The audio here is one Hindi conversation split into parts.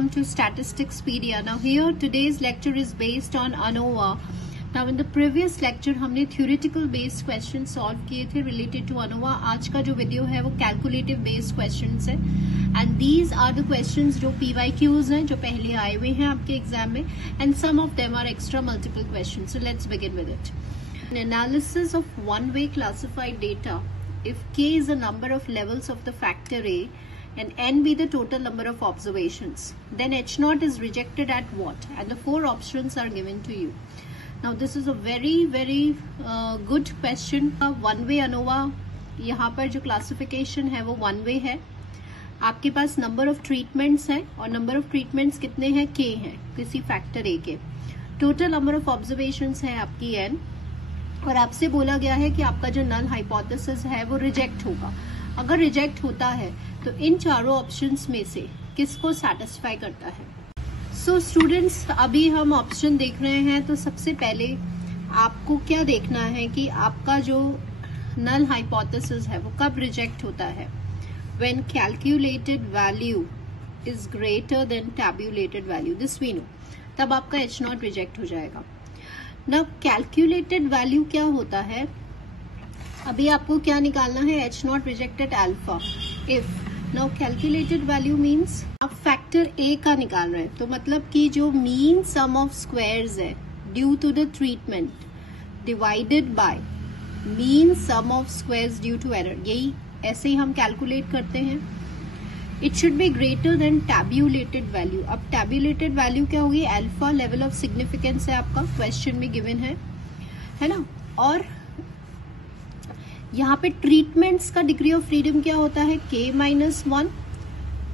welcome to Statisticspedia. Now here today's lecture is based on ANOVA. Now in the previous lecture हमने theoretical based questions solve किए थे related to ANOVA. आज का जो video है वो calculative based questions है and these are the questions जो PYQs हैं जो पहले आए हुए हैं आपके एग्जाम में and some of them are extra multiple questions. So let's begin with it. An analysis of one-way classified data. If k is the number of levels of the factor A and n be the total number of observations, then h0 is rejected at what? And the four options are given to you. Now this is a very good question. One way ANOVA, यहाँ पर जो क्लासिफिकेशन है वो वन वे है. आपके पास नंबर ऑफ ट्रीटमेंट्स हैं और नंबर ऑफ ट्रीटमेंट्स कितने हैं? k हैं किसी फैक्टर a के. टोटल नंबर ऑफ ऑब्जर्वेशंस है आपकी n और आपसे बोला गया है कि आपका जो नल हाइपोथेसिस है वो रिजेक्ट होगा. अगर रिजेक्ट होता है तो इन चारों ऑप्शंस में से किसको सेटिस्फाई करता है? सो स्टूडेंट्स, अभी हम ऑप्शन देख रहे हैं तो सबसे पहले आपको क्या देखना है कि आपका जो नल हाइपोथेसिस है वो कब रिजेक्ट होता है? When calculated value is greater than tabulated value, this we know, तब आपका H0 रिजेक्ट हो जाएगा. ना कैलकुलेटेड वैल्यू क्या होता है? अभी आपको क्या निकालना है? H0 rejected alpha. If now calculated value means आप फैक्टर A का निकाल रहे हैं, तो मतलब कि जो मीन सम ऑफ स्क्वायर्स है due to the treatment divided by mean sum of squares due to error, यही ऐसे ही हम कैलकुलेट करते हैं. It should be greater than tabulated value. अब टैब्यूलेटेड वैल्यू क्या होगी? अल्फा लेवल ऑफ सिग्निफिकेंस है आपका, क्वेश्चन में गिवन है ना. और यहाँ पे ट्रीटमेंट्स का डिग्री ऑफ फ्रीडम क्या होता है? k-1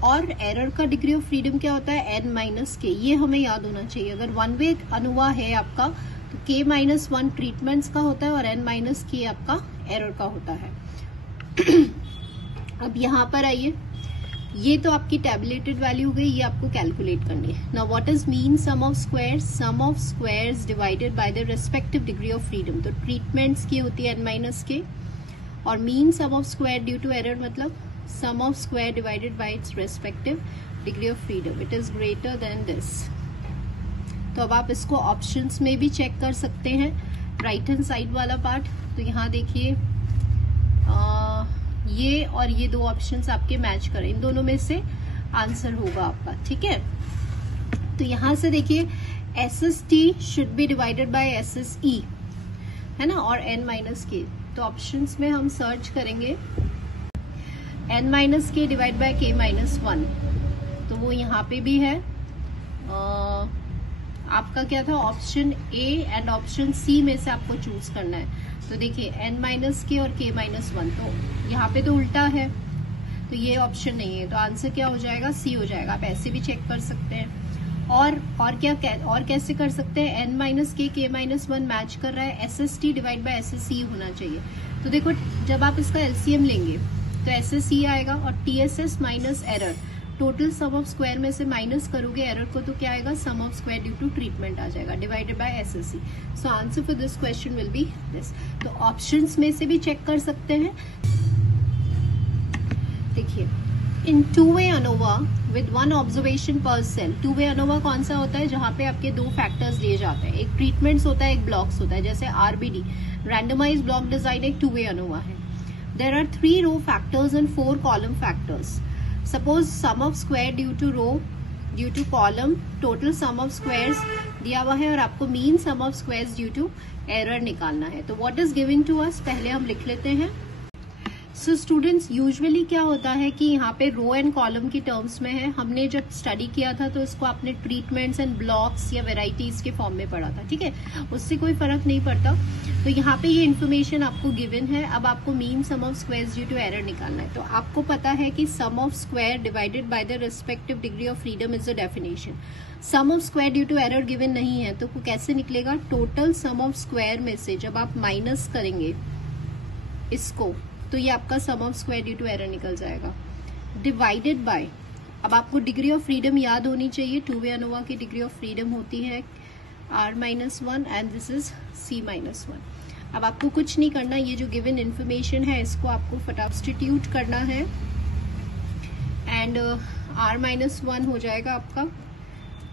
और एरर का डिग्री ऑफ फ्रीडम क्या होता है? n-k. ये हमें याद होना चाहिए. अगर वन वे ANOVA है आपका तो k-1 ट्रीटमेंट्स का होता है और n-k आपका एरर का होता है. अब यहाँ पर आइए, ये तो आपकी टैबुलेटेड वैल्यू हो गई, ये आपको कैलकुलेट करनी है. Now what is mean sum of squares? Sum of squares divided by the respective degree of freedom. तो ट्रीटमेंट्स की होती है n-k और mean sum of square due to error मतलब sum of square divided by its respective degree of freedom. It is greater than this. तो अब आप इसको ऑप्शंस में भी चेक कर सकते हैं, राइट हैंड साइड वाला पार्ट. तो यहाँ देखिए, ये और ये दो ऑप्शंस आपके मैच करें, इन दोनों में से आंसर होगा आपका. ठीक है, तो यहां से देखिए SST should be divided by SSE है ना, और n-k. तो ऑप्शंस में हम सर्च करेंगे n-k डिवाइड बाय k-1, तो वो यहाँ पे भी है. आपका क्या था? Option A and option C में से आपको चूज करना है. तो देखिए n-k और k-1, तो यहाँ पे तो उल्टा है, तो ये ऑप्शन नहीं है, तो आंसर क्या हो जाएगा? C हो जाएगा. आप ऐसे भी चेक कर सकते हैं. और कैसे कर सकते हैं? n-k k-1 मैच कर रहा है, SST डिवाइड बाय SSE होना चाहिए. तो देखो, जब आप इसका LCM लेंगे तो SSE आएगा और TSS minus error, total sum of square में से माइनस करोगे एरर को तो क्या आएगा? Sum of square due to treatment आ जाएगा divided by SSE. So answer for this question will be this. तो ऑप्शंस में से भी चेक कर सकते हैं. देखिए, in two way ANOVA with one observation per cell. Two way ANOVA कौन सा होता है? जहां पे आपके दो फैक्टर्स लिए जाते हैं, एक ट्रीटमेंट्स होता है, एक ब्लॉक्स होता है. जैसे RBD रैंडमाइज ब्लॉक डिजाइन एक टू वे ANOVA है. There are 3 row factors and 4 column factors. Suppose sum of square due to row, due to column, total sum of squares दिया हुआ है और आपको mean sum of squares due to error निकालना है. तो what is giving to us, पहले हम लिख लेते हैं. सो स्टूडेंट्स, यूजुअली क्या होता है कि यहाँ पे रो एंड कॉलम की टर्म्स में है. हमने जब स्टडी किया था तो इसको आपने ट्रीटमेंट्स एंड ब्लॉक्स या वेराइटीज के फॉर्म में पढ़ा था. ठीक है, उससे कोई फर्क नहीं पड़ता. तो यहाँ पे ये इन्फॉर्मेशन आपको गिवन है. अब आपको mean sum of squares due to error निकालना है. तो आपको पता है कि sum of square divided by the respective degree of freedom is the definition. Sum of square due to error given नहीं है, तो कैसे निकलेगा? टोटल सम ऑफ स्क्वायर में से जब आप माइनस करेंगे इसको तो ये आपका sum of square due to error निकल जाएगा डिवाइडेड बाय. अब आपको डिग्री ऑफ फ्रीडम याद होनी चाहिए. टू वे ANOVA की डिग्री ऑफ फ्रीडम होती है R-1 and this is C-1. अब आपको कुछ नहीं करना, ये जो गिवन इन्फॉर्मेशन है इसको आपको फटाफट सब्स्टिट्यूट करना है एंड r-1 हो जाएगा आपका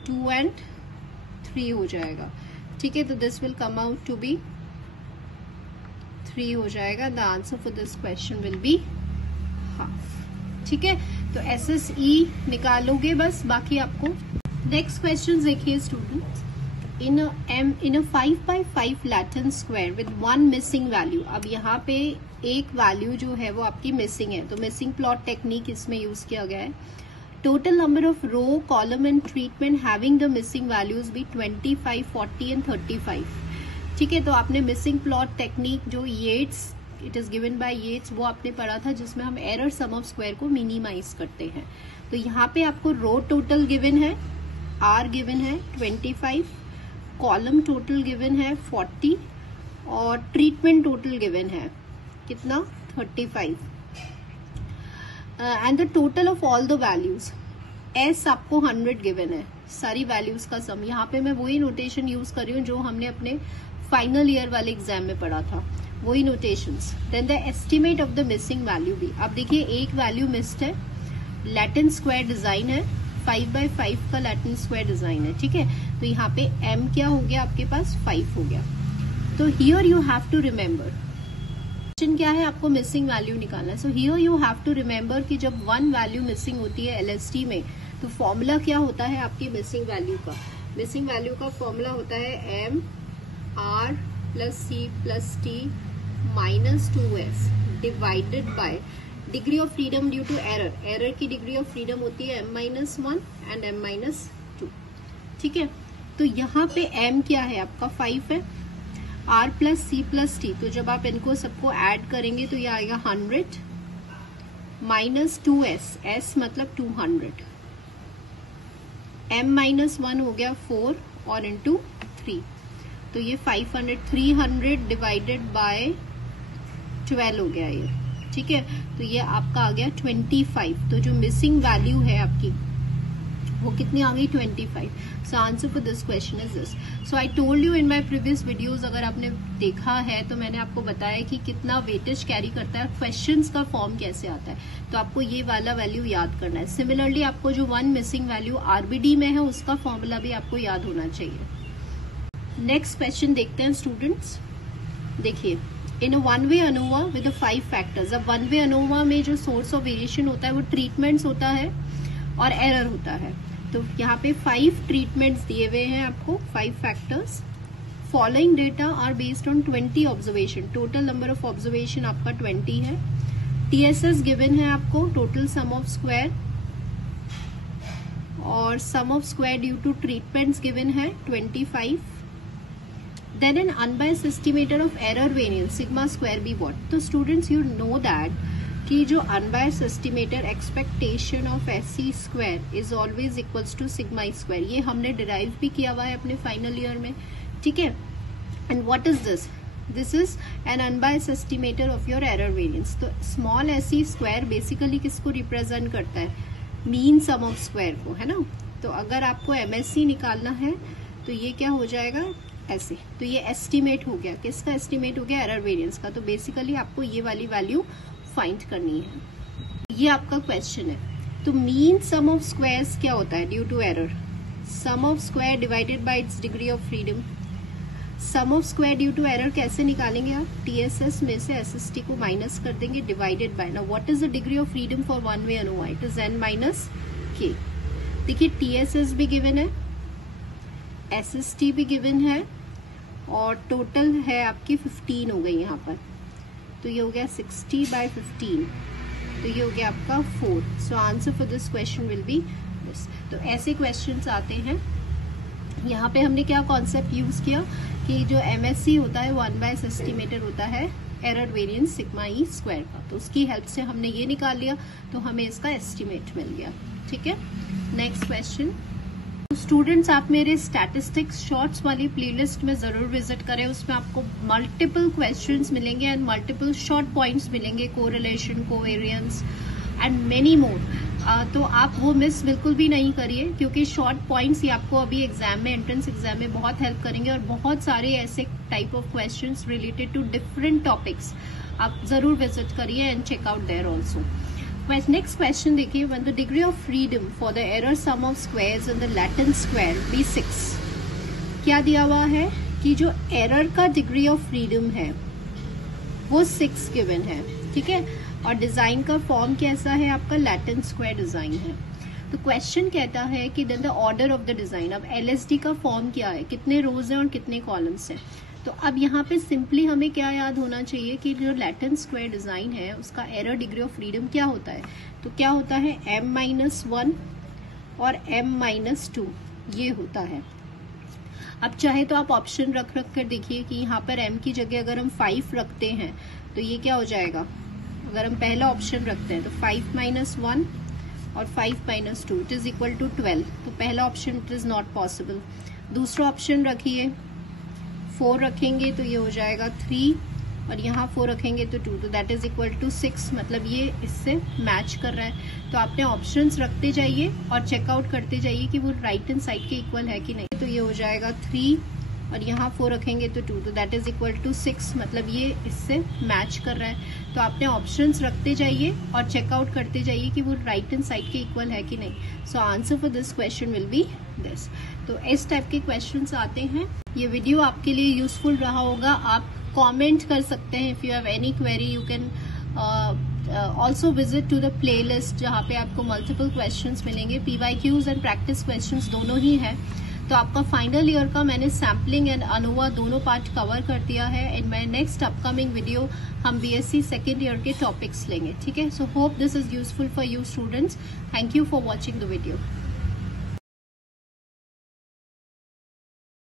2 and 3 हो जाएगा, ठीक है। तो this will come out to be 3 हो जाएगा। The answer for this question will be half, ठीक है। तो SSE निकालोगे बस, बाकी आपको नेक्स्ट क्वेश्चन देखिए students. in a 5x5 Latin square with one missing value। अब यहाँ पे एक वैल्यू जो है वो आपकी मिसिंग है, तो मिसिंग प्लॉट टेक्निक इसमें यूज किया गया है। Total number of row column and treatment having the missing values be 25, 40 and 35, ठीक है। तो आपने मिसिंग प्लॉट टेक्निक जो Yates, it is given by Yates, वो आपने पढ़ा था, जिसमें हम एरर सम ऑफ स्क्वायर को मिनिमाइज करते हैं। तो यहाँ पे आपको रो टोटल गिवन है, आर गिवन है 25, कॉलम टोटल गिवन है 40 और ट्रीटमेंट टोटल गिवन है कितना 35 and the total of all the values. S आपको 100 गिवन है, सारी वैल्यूज का सम। यहाँ पे मैं वही नोटेशन यूज कर रही हूँ जो हमने अपने फाइनल ईयर वाले एग्जाम में पढ़ा था, वही notations. Then the estimate of the missing value भी। अब देखिए एक वैल्यू मिस्ड है, लैटिन स्क्वायर डिजाइन है, 5x5 का लैटिन स्क्वायर डिजाइन है, ठीक है। तो यहाँ पे m क्या हो गया आपके पास 5 हो गया। तो here you have to remember, question क्या है, आपको मिसिंग वैल्यू निकालना है। So here you have to remember कि जब वन वैल्यू मिसिंग होती है LST में, तो फॉर्मूला क्या होता है आपकी मिसिंग वैल्यू का। मिसिंग वैल्यू का फॉर्मूला होता है m r plus c plus t minus 2s divided by degree of freedom due to error. Error की डिग्री ऑफ फ्रीडम होती है m-1 एंड m-2, ठीक है। तो यहाँ पे m क्या है आपका 5 है, r plus c plus t, तो जब आप इनको सबको ऐड करेंगे तो ये आएगा 100 माइनस 2s, s मतलब 200, m-1 हो गया 4 और इंटू 3, तो ये 500, 300 डिवाइडेड बाय 12 हो गया ये, ठीक है। तो ये आपका आ गया 25। तो जो मिसिंग वैल्यू है आपकी वो कितनी आ गई 25। सो answer for this question is this. So I told you in my previous videos, अगर आपने देखा है तो मैंने आपको बताया कि कितना वेटेज कैरी करता है, क्वेश्चंस का फॉर्म कैसे आता है। तो आपको ये वाला वैल्यू याद करना है। सिमिलरली आपको जो वन मिसिंग वैल्यू RBD में है उसका फॉर्मूला भी आपको याद होना चाहिए। नेक्स्ट क्वेश्चन देखते हैं स्टूडेंट्स। देखिए, in a one way ANOVA with 5 factors. अब वन वे अनोवा में जो सोर्स ऑफ वेरिएशन होता है वो ट्रीटमेंट्स होता है और एरर होता है। तो यहाँ पे 5 ट्रीटमेंट्स दिए हुए हैं आपको, 5 factors. Following data are based on 20 observation. Total number of observation आपका 20 है। TSS गिवन है आपको, टोटल सम ऑफ स्क्वायर और sum of square due to treatments given है 25। Then an unbiased estimator of error variance sigma square be what? तो students you know that कि जो unbiased estimator expectation of SC square is always equals to sigma square, ये हमने derive भी किया हुआ है अपने final year में, ठीक है। And what is this? This is an unbiased estimator of your error variance। तो small SC square basically किसको represent करता है, mean sum of square को, है ना। तो अगर आपको MSC निकालना है तो ये क्या हो जाएगा ऐसे। तो ये एस्टिमेट हो गया, किसका एस्टिमेट हो गया, एरर वेरिएंस का। तो बेसिकली आपको ये वाली वैल्यू फाइंड करनी है। ये आपका क्वेश्चन है। तो मीन सम ऑफ स्क्वायर्स क्या होता है due to error, sum of square divided by its degree of freedom. Sum of square due to error कैसे निकालेंगे आप, TSS में से SST को माइनस कर देंगे, divided by. Now what is the degree of freedom for one way ANOVA, it is n-k। देखिए TSS भी गिवन है, SST भी गिवन है और टोटल है आपकी 15 हो गई यहाँ पर। तो ये हो गया 60/15, तो ये हो गया आपका 4। सो answer for this question will be this. तो ऐसे क्वेश्चंस आते हैं। यहाँ पे हमने क्या कॉन्सेप्ट यूज किया कि जो MSC होता है वो अनबायस्ड एस्टिमेटर होता है error variance sigma E square का। तो उसकी हेल्प से हमने ये निकाल लिया, तो हमें इसका एस्टिमेट मिल गया, ठीक है। Next question. स्टूडेंट्स आप मेरे स्टैटिस्टिक्स शॉर्ट्स वाली प्लेलिस्ट में जरूर विजिट करें, उसमें आपको मल्टीपल क्वेश्चंस मिलेंगे एंड मल्टीपल शॉर्ट पॉइंट्स मिलेंगे, correlation, covariance and many more. तो आप वो मिस बिल्कुल भी नहीं करिए, क्योंकि शॉर्ट पॉइंट्स ही आपको अभी एग्जाम में, एंट्रेंस एग्जाम में बहुत हेल्प करेंगे और बहुत सारे ऐसे type of questions related to different topics आप जरूर विजिट करिए and check out there also. Next question देखिए, when the degree of freedom for the error sum of squares in the Latin square be 6, क्या दिया हुआ है कि जो एरर का डिग्री ऑफ फ्रीडम है वो 6 गिवन है, ठीक है, और डिजाइन का फॉर्म कैसा है आपका, लैटिन स्क्वायर डिजाइन है। तो क्वेश्चन कहता है कि then the order of the design, अब एलएसडी का फॉर्म क्या है, कितने रोज हैं और कितने कॉलम्स हैं। तो अब यहाँ पे सिंपली हमें क्या याद होना चाहिए कि जो लैटिन स्क्वायर डिजाइन है उसका एरर डिग्री ऑफ फ्रीडम क्या होता है, तो क्या होता है m-1 और m-2, ये होता है। अब चाहे तो आप ऑप्शन रख कर देखिए कि यहाँ पर m की जगह अगर हम 5 रखते हैं तो ये क्या हो जाएगा, अगर हम पहला ऑप्शन रखते हैं तो 5-1 और 5-2 इट इज इक्वल टू 12, तो पहला option it is not possible. दूसरा ऑप्शन रखिए, 4 रखेंगे तो ये हो जाएगा 3 और यहाँ 4 रखेंगे तो 2, तो दैट इज इक्वल टू 6, मतलब ये इससे मैच कर रहा है। तो आपने ऑप्शंस रखते जाइए और चेकआउट करते जाइए कि वो राइट हैंड साइड के इक्वल है कि नहीं। तो ये हो जाएगा 3 और यहाँ 4 रखेंगे तो 2, तो दैट इज इक्वल टू 6, मतलब ये इससे मैच कर रहा है। तो आपने ऑप्शंस रखते जाइए और चेकआउट करते जाइए कि वो राइट हैंड साइड के इक्वल है कि नहीं। सो answer for this question will be this. तो इस टाइप के क्वेश्चंस आते हैं। ये वीडियो आपके लिए यूजफुल रहा होगा, आप कमेंट कर सकते हैं। If you have any query you can also visit to the playlist, जहाँ पे आपको मल्टीपल क्वेश्चंस मिलेंगे, PYQs एंड प्रैक्टिस क्वेश्चंस दोनों ही है। तो आपका फाइनल ईयर का मैंने सैम्पलिंग एंड अनोवा दोनों पार्ट कवर कर दिया है। In my next upcoming video हम BSc सेकेंड ईयर के टॉपिक्स लेंगे, ठीक है। So hope this is useful for you students. Thank you for watching the video.